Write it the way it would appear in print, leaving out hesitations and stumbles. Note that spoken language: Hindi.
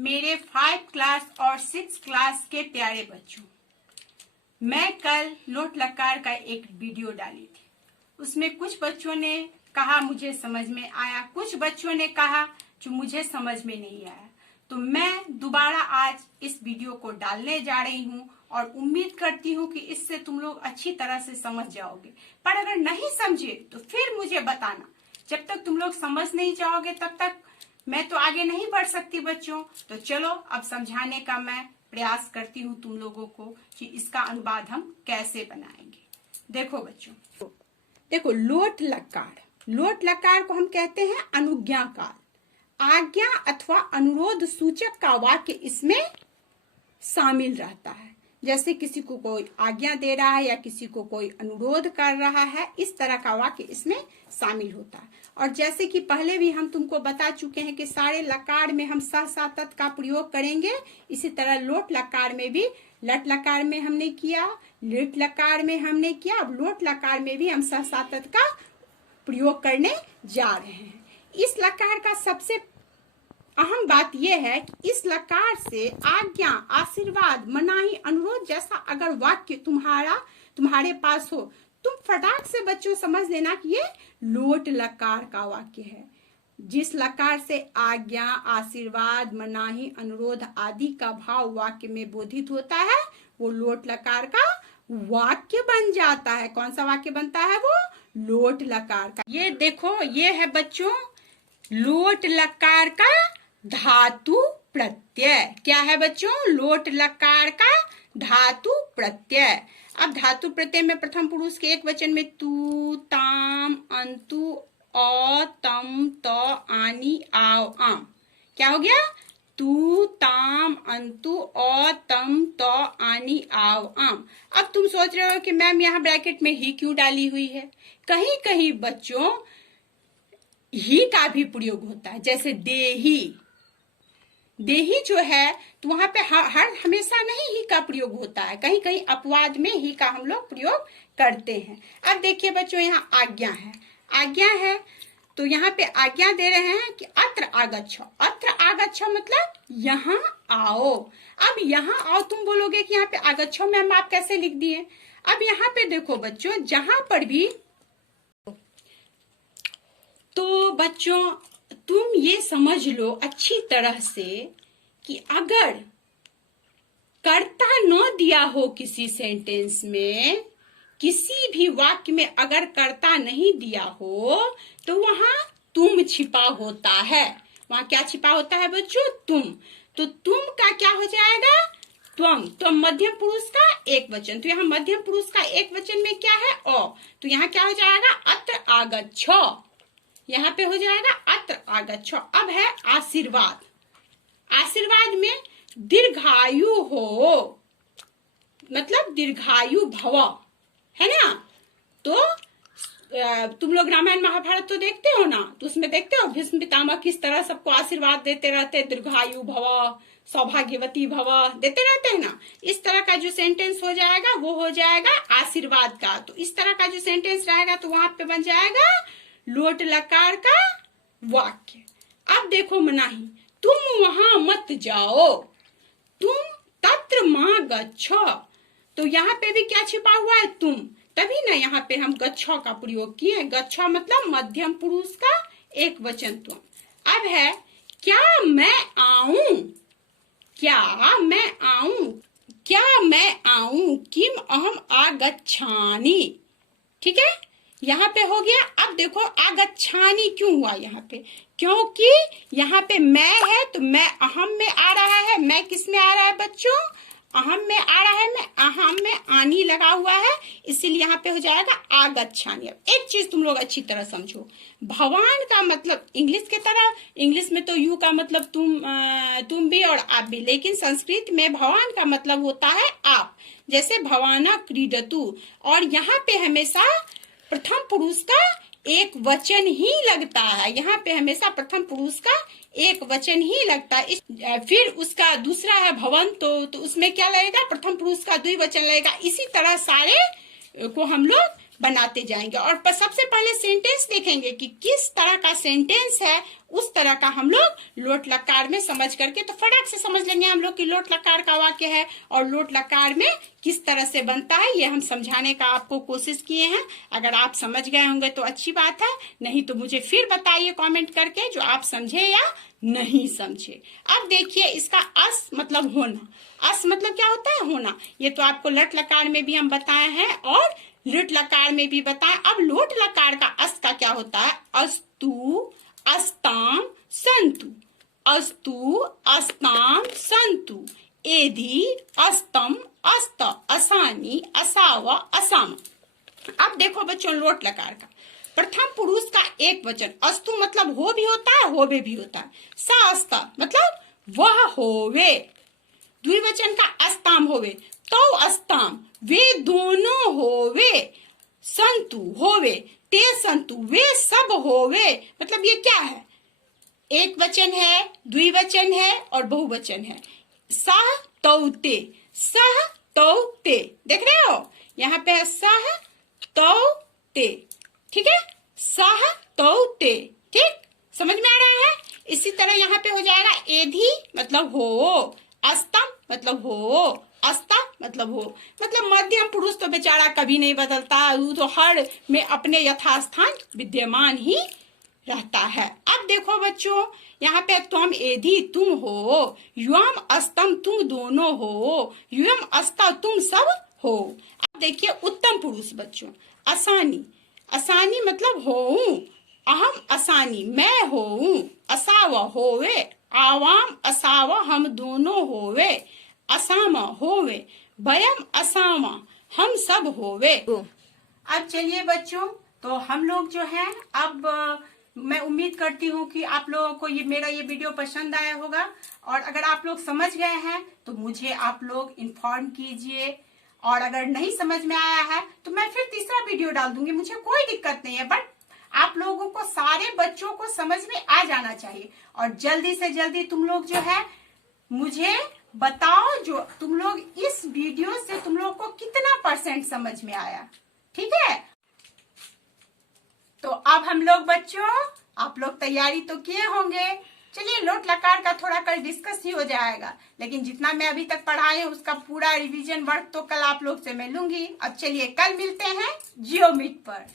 मेरे 5 क्लास और 6 क्लास के प्यारे बच्चों, मैं कल लोट लकार का एक वीडियो डाली थी। उसमें कुछ बच्चों ने कहा मुझे समझ में आया, कुछ बच्चों ने कहा जो मुझे समझ में नहीं आया। तो मैं दोबारा आज इस वीडियो को डालने जा रही हूँ और उम्मीद करती हूँ कि इससे तुम लोग अच्छी तरह से समझ जाओगे। पर अगर नहीं समझे तो फिर मुझे बताना। जब तक तुम लोग समझ नहीं जाओगे तब तक मैं तो आगे नहीं बढ़ सकती बच्चों। तो चलो अब समझाने का मैं प्रयास करती हूँ तुम लोगों को कि इसका अनुवाद हम कैसे बनाएंगे। देखो बच्चों, देखो लोट लकार को हम कहते हैं अनुज्ञा काल। आज्ञा अथवा अनुरोध सूचक का वाक्य इसमें शामिल रहता है। जैसे किसी को कोई आज्ञा दे रहा है या किसी को कोई अनुरोध कर रहा है, इस तरह का वाक्य इसमें शामिल होता है। और जैसे कि पहले भी हम तुमको बता चुके हैं कि सारे लकार में हम स सा तत् का प्रयोग करेंगे। इसी तरह लोट लकार में भी लट लकार में हमने किया, लिट लकार में हमने किया, अब लोट लकार में भी हम स सा तत् का प्रयोग करने जा रहे हैं। इस लकार का सबसे अहम बात यह है कि इस लकार से आज्ञा, आशीर्वाद, मनाही, अनुरोध जैसा अगर वाक्य तुम्हारे पास हो, तुम फटाक से बच्चों समझ लेना कि ये लोट लकार का वाक्य है। जिस लकार से आज्ञा, आशीर्वाद, मनाही, अनुरोध आदि का भाव वाक्य में बोधित होता है, वो लोट लकार का वाक्य बन जाता है। कौन सा वाक्य बनता है? वो लोट लकार का। ये देखो, ये है बच्चों लोट लकार का धातु प्रत्यय। क्या है बच्चों? लोट लकार का धातु प्रत्यय। अब धातु प्रत्यय में प्रथम पुरुष के एक वचन में तू, ताम, अंतु, अ, तम, त, आनी, आव, आम। क्या हो गया? तू, ताम, अंतु, अ, तम, त, आनी, आव, आम। अब तुम सोच रहे हो कि मैम यहाँ ब्रैकेट में ही क्यों डाली हुई है? कहीं कहीं बच्चों ही का भी प्रयोग होता है। जैसे देही जो है तो वहां पे हर हमेशा नहीं ही का प्रयोग होता है, कहीं कहीं अपवाद में ही का हम लोग प्रयोग करते हैं। अब देखिए बच्चों, यहाँ आज्ञा है तो यहाँ पे आज्ञा दे रहे हैं कि अत्र आगच्छ मतलब यहाँ आओ। अब यहाँ आओ तुम बोलोगे कि यहाँ पे आगच्छ मैम आप कैसे लिख दिए? अब यहाँ पे देखो बच्चों, जहां पर भी तो बच्चों तुम ये समझ लो अच्छी तरह से कि अगर कर्ता न दिया हो किसी सेंटेंस में, किसी भी वाक्य में अगर कर्ता नहीं दिया हो तो वहां तुम छिपा होता है। वहां क्या छिपा होता है बच्चों? तुम। तो तुम का क्या हो जाएगा? त्वम। तो मध्यम पुरुष का एक वचन, तो यहाँ मध्यम पुरुष का एक वचन में क्या है? अ। तो यहाँ क्या हो जाएगा? अत्र आगच्छ। यहाँ पे हो जाएगा अत्र आगच्छ। अब है आशीर्वाद। आशीर्वाद में दीर्घायु हो मतलब दीर्घायु भव, है ना? तो तुम लोग रामायण महाभारत तो देखते हो ना, तो उसमें देखते हो भीष्म पितामह किस तरह सबको आशीर्वाद देते रहते, दीर्घायु भव, सौभाग्यवती भव देते रहते हैं ना। इस तरह का जो सेंटेंस हो जाएगा वो हो जाएगा आशीर्वाद का। तो इस तरह का जो सेंटेंस रहेगा तो वहां पे बन जाएगा लोट लकार का वाक्य। अब देखो मनाही, तुम वहां मत जाओ, तुम तत्र मा गच्छ। तो यहाँ पे भी क्या छिपा हुआ है? तुम। तभी ना यहाँ पे हम गच्छ का प्रयोग किए। गच्छ मतलब मध्यम पुरुष का एक वचन तुम। अब है क्या मैं आऊं, किम अहम आगच्छानि। ठीक है, यहाँ पे हो गया। अब देखो आगच्छानि क्यों हुआ यहाँ पे? क्योंकि यहाँ पे मैं है तो मैं अहम में आ रहा है। मैं किस में आ रहा है बच्चों? अहम में आ रहा है। मैं अहम में आनी लगा हुआ है, इसीलिए यहाँ पे हो जाएगा आगच्छानि। अब एक चीज तुम लोग अच्छी तरह समझो, भगवान का मतलब इंग्लिश के तरह, इंग्लिश में तो यू का मतलब तुम भी और आप भी, लेकिन संस्कृत में भगवान का मतलब होता है आप। जैसे भवाना क्रीडतु, और यहाँ पे हमेशा प्रथम पुरुष का एक वचन ही लगता है। यहाँ पे हमेशा प्रथम पुरुष का एक वचन ही लगता है। फिर उसका दूसरा है भवन, तो उसमें क्या लगेगा? प्रथम पुरुष का द्विवचन लगेगा। इसी तरह सारे को हम लोग बनाते जाएंगे और सबसे पहले सेंटेंस देखेंगे कि किस तरह का सेंटेंस है, उस तरह का हम लोग लोट लकार में समझ करके तो फटाक से समझ लेंगे हम लोग कि लोट लकार का वाक्य है और लोट लकार में किस तरह से बनता है, ये हम समझाने का आपको कोशिश किए हैं। अगर आप समझ गए होंगे तो अच्छी बात है, नहीं तो मुझे फिर बताइए कमेंट करके जो आप समझे या नहीं समझे। अब देखिए इसका अस मतलब होना, अस मतलब क्या होता है, होना। ये तो आपको लट लकार में भी हम बताए हैं और लुट लकार में भी बताएं। अब लोट लकार का अस का क्या होता है, अस्तु अस्ताम संतु, अस्तु अस्ताम संतु, एधि अस्तम अस्त असानी असावा असामा। अब देखो बच्चों लोट लकार का प्रथम पुरुष का एक वचन, अस्तु मतलब हो भी होता है, होवे भी होता है। सा अस्ता मतलब वह होवे, द्विवचन का अस्ताम होवे, तो अस्ताम वे दोनों होवे, संतु होवे, ते संतु वे सब होवे। मतलब ये क्या है, एक वचन है, द्विवचन है और बहुवचन है। सह तौते, सह तौते, देख रहे हो यहाँ पे है सह तौते, ठीक है, सह तौते, ठीक, समझ में आ रहा है। इसी तरह यहाँ पे हो जाएगा एधि मतलब हो, अस्तम मतलब हो, अस्ता मतलब हो। मतलब मध्यम पुरुष तो बेचारा कभी नहीं बदलता, वो तो हर में अपने यथास्थान विद्यमान ही रहता है। अब देखो बच्चों यहाँ पे तुम एधि तुम हो, युम अस्तम तुम दोनों हो, युम अस्ता तुम सब हो। अब देखिए उत्तम पुरुष बच्चों, असानी, असानी मतलब होऊं, अहम असानी मैं होऊं, असावा होवे, आवाम असावा हम दोनों होवे, असामा होवे, वयम असामा हम सब होवे। अब चलिए बच्चों, तो हम लोग जो है अब मैं उम्मीद करती हूँ कि आप लोगों को ये मेरा ये वीडियो पसंद आया होगा और अगर आप लोग समझ गए हैं तो मुझे आप लोग इन्फॉर्म कीजिए और अगर नहीं समझ में आया है तो मैं फिर तीसरा वीडियो डाल दूंगी, मुझे कोई दिक्कत नहीं है। बट आप लोगों को सारे बच्चों को समझ में आ जाना चाहिए और जल्दी से जल्दी तुम लोग जो है मुझे बताओ जो तुम लोग इस वीडियो से तुम लोग को कितना % समझ में आया, ठीक है। तो अब हम लोग बच्चों, आप लोग तैयारी तो किए होंगे, चलिए लोट लकार का थोड़ा कल डिस्कस ही हो जाएगा, लेकिन जितना मैं अभी तक पढ़ाई हूँ उसका पूरा रिवीजन वर्क तो कल आप लोग से मैं लूंगी। अब चलिए कल मिलते हैं जियो मीट पर।